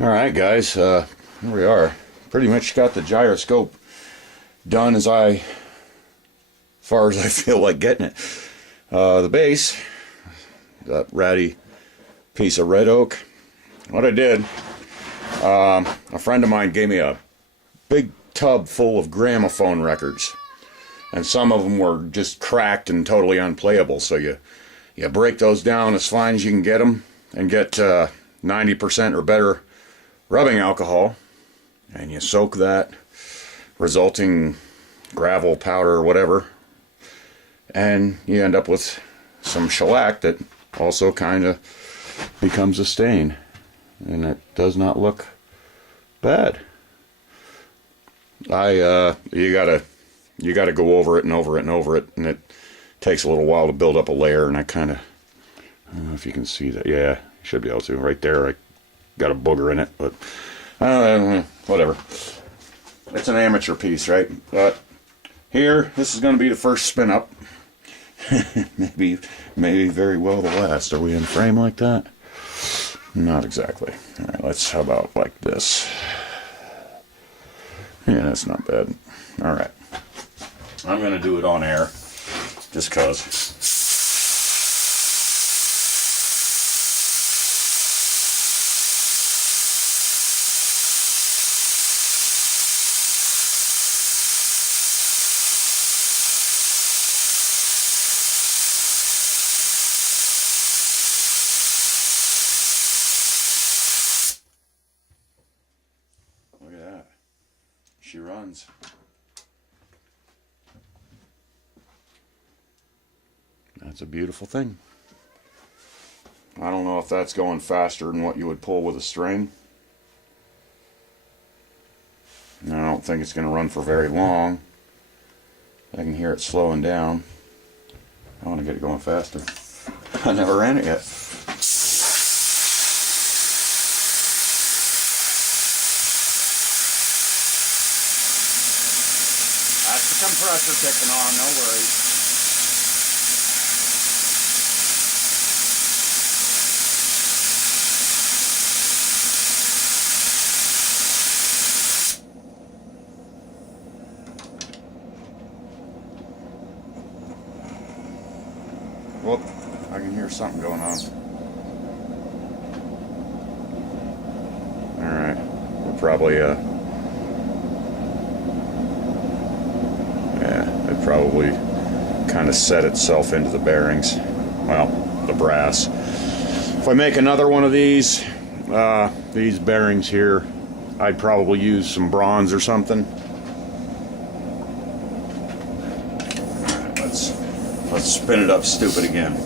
Alright guys, here we are. Pretty much got the gyroscope done far as I feel like getting it. The base, that ratty piece of red oak. What I did, a friend of mine gave me a big tub full of gramophone records. And some of them were just cracked and totally unplayable. So you break those down as fine as you can get them and get 90% or better rubbing alcohol, and you soak that resulting gravel, powder, or whatever, and you end up with some shellac that also kind of becomes a stain, and it does not look bad. You gotta go over it and over it and over it, and it takes a little while to build up a layer. And I don't know if you can see that. Yeah, you should be able to. Right there, I got a booger in it, but whatever. It's an amateur piece, right? But here, this is going to be the first spin up. maybe very well the last. Are we in frame like that? Not exactly. All right, how about like this? Yeah, that's not bad. All right, I'm going to do it on air, just cause. Look at that. She runs. That's a beautiful thing. I don't know if that's going faster than what you would pull with a string. I don't think it's going to run for very long. I can hear it slowing down. I want to get it going faster. I never ran it yet. That's the compressor kicking on, no worries. Whoop, I can hear something going on. Alright, we'll probably, yeah, it probably kind of set itself into the bearings. Well, the brass. If I make another one of these bearings here, I'd probably use some bronze or something. Alright, let's spin it up stupid again.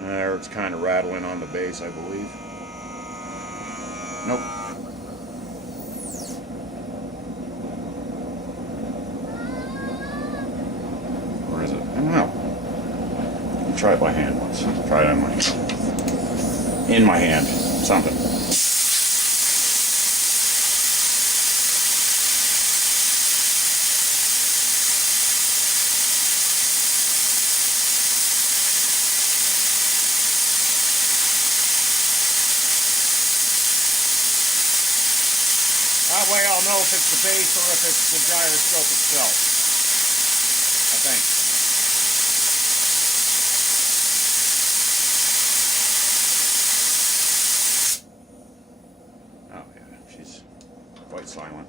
There, it's kind of rattling on the base, I believe. Nope. Or is it? I don't know. I'll try it by hand once. Try it on in my hand. Something. That way I'll know if it's the base or if it's the gyroscope itself. I think. Oh yeah, she's quite silent.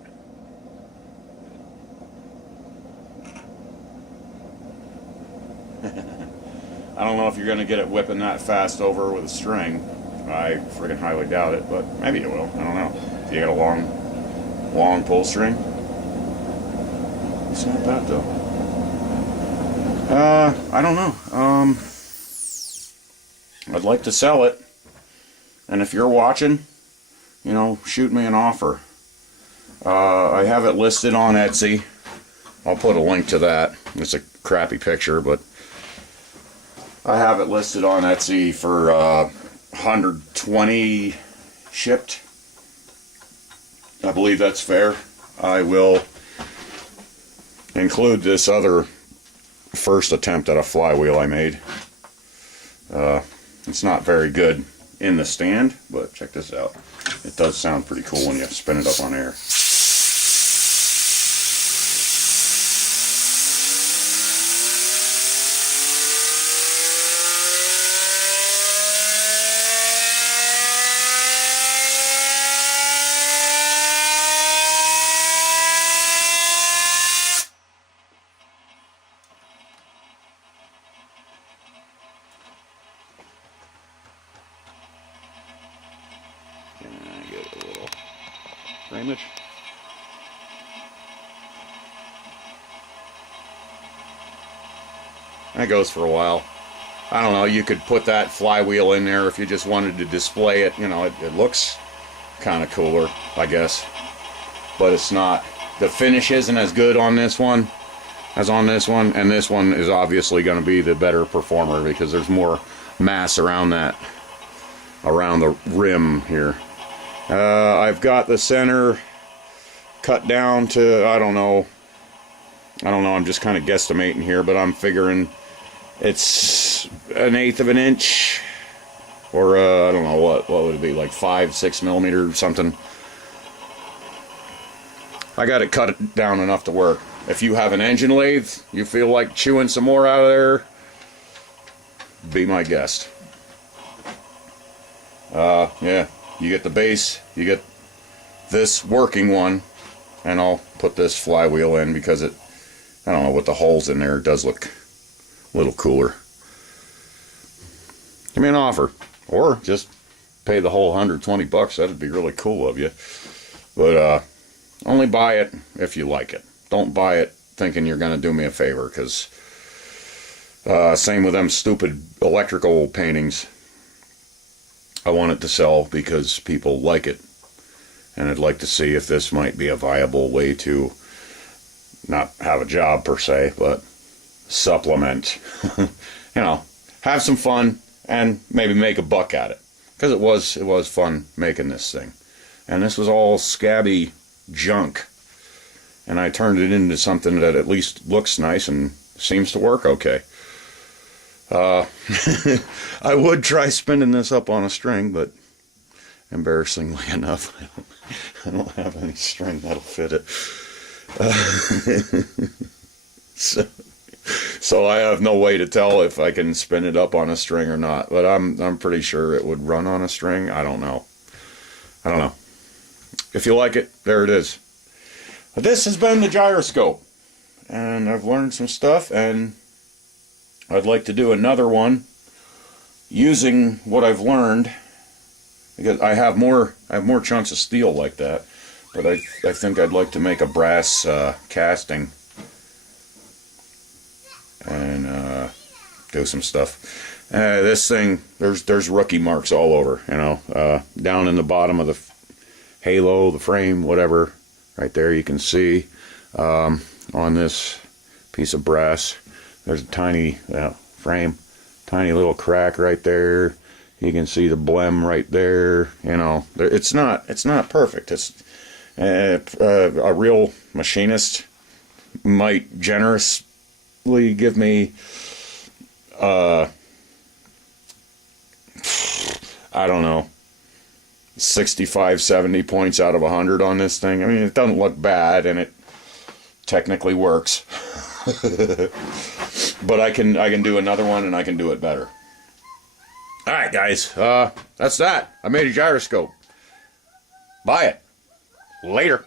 I don't know if you're going to get it whipping that fast over with a string. I friggin' highly doubt it, but maybe you will. I don't know. If you got a long pull string. It's not bad though. I don't know. I'd like to sell it. And if you're watching, you know, shoot me an offer. I have it listed on Etsy. I'll put a link to that. It's a crappy picture, but I have it listed on Etsy for 120 shipped. I believe that's fair. I will include this other first attempt at a flywheel I made. It's not very good in the stand, but check this out. It does sound pretty cool when you spin it up on air. Get a little framage. That goes for a while. I don't know, you could put that flywheel in there if you just wanted to display it. You know, it looks kind of cooler, I guess. But it's not. The finish isn't as good on this one as on this one. And this one is obviously going to be the better performer because there's more mass around that, around the rim here. I've got the center cut down to, I don't know, I'm just kind of guesstimating here, but I'm figuring it's 1/8 of an inch, or I don't know, what would it be, like 5-6 millimeters or something. I got it cut down enough to work. If you have an engine lathe, you feel like chewing some more out of there, be my guest. Yeah, you get the base, you get this working one, and I'll put this flywheel in because it, I don't know, with the holes in there, it does look a little cooler. Give me an offer, or just pay the whole $120. That'd be really cool of you. But only buy it if you like it. Don't buy it thinking you're going to do me a favor, because same with them stupid electrical paintings. I want it to sell because people like it, and I'd like to see if this might be a viable way to not have a job per se, but supplement. You know, have some fun and maybe make a buck at it, because it was fun making this thing. And this was all scabby junk, and I turned it into something that at least looks nice and seems to work okay. I would try spinning this up on a string, but embarrassingly enough, I don't have any string that'll fit it. So I have no way to tell if I can spin it up on a string or not, but I'm pretty sure it would run on a string. I don't know. If you like it, there it is. But this has been the Gyroscope, and I've learned some stuff, and I'd like to do another one using what I've learned, because I have more chunks of steel like that, but I think I'd like to make a brass casting and do some stuff. This thing, there's rookie marks all over, you know, down in the bottom of the halo, the frame, whatever, right there you can see on this piece of brass. There's a tiny frame, tiny little crack right there. You can see the blem right there. You know, it's not perfect. It's a real machinist might generously give me I don't know, 65, 70 points out of 100 on this thing. I mean, it doesn't look bad, and it technically works. But I can do another one, and I can do it better. Alright guys, that's that. I made a gyroscope. Buy it. Later.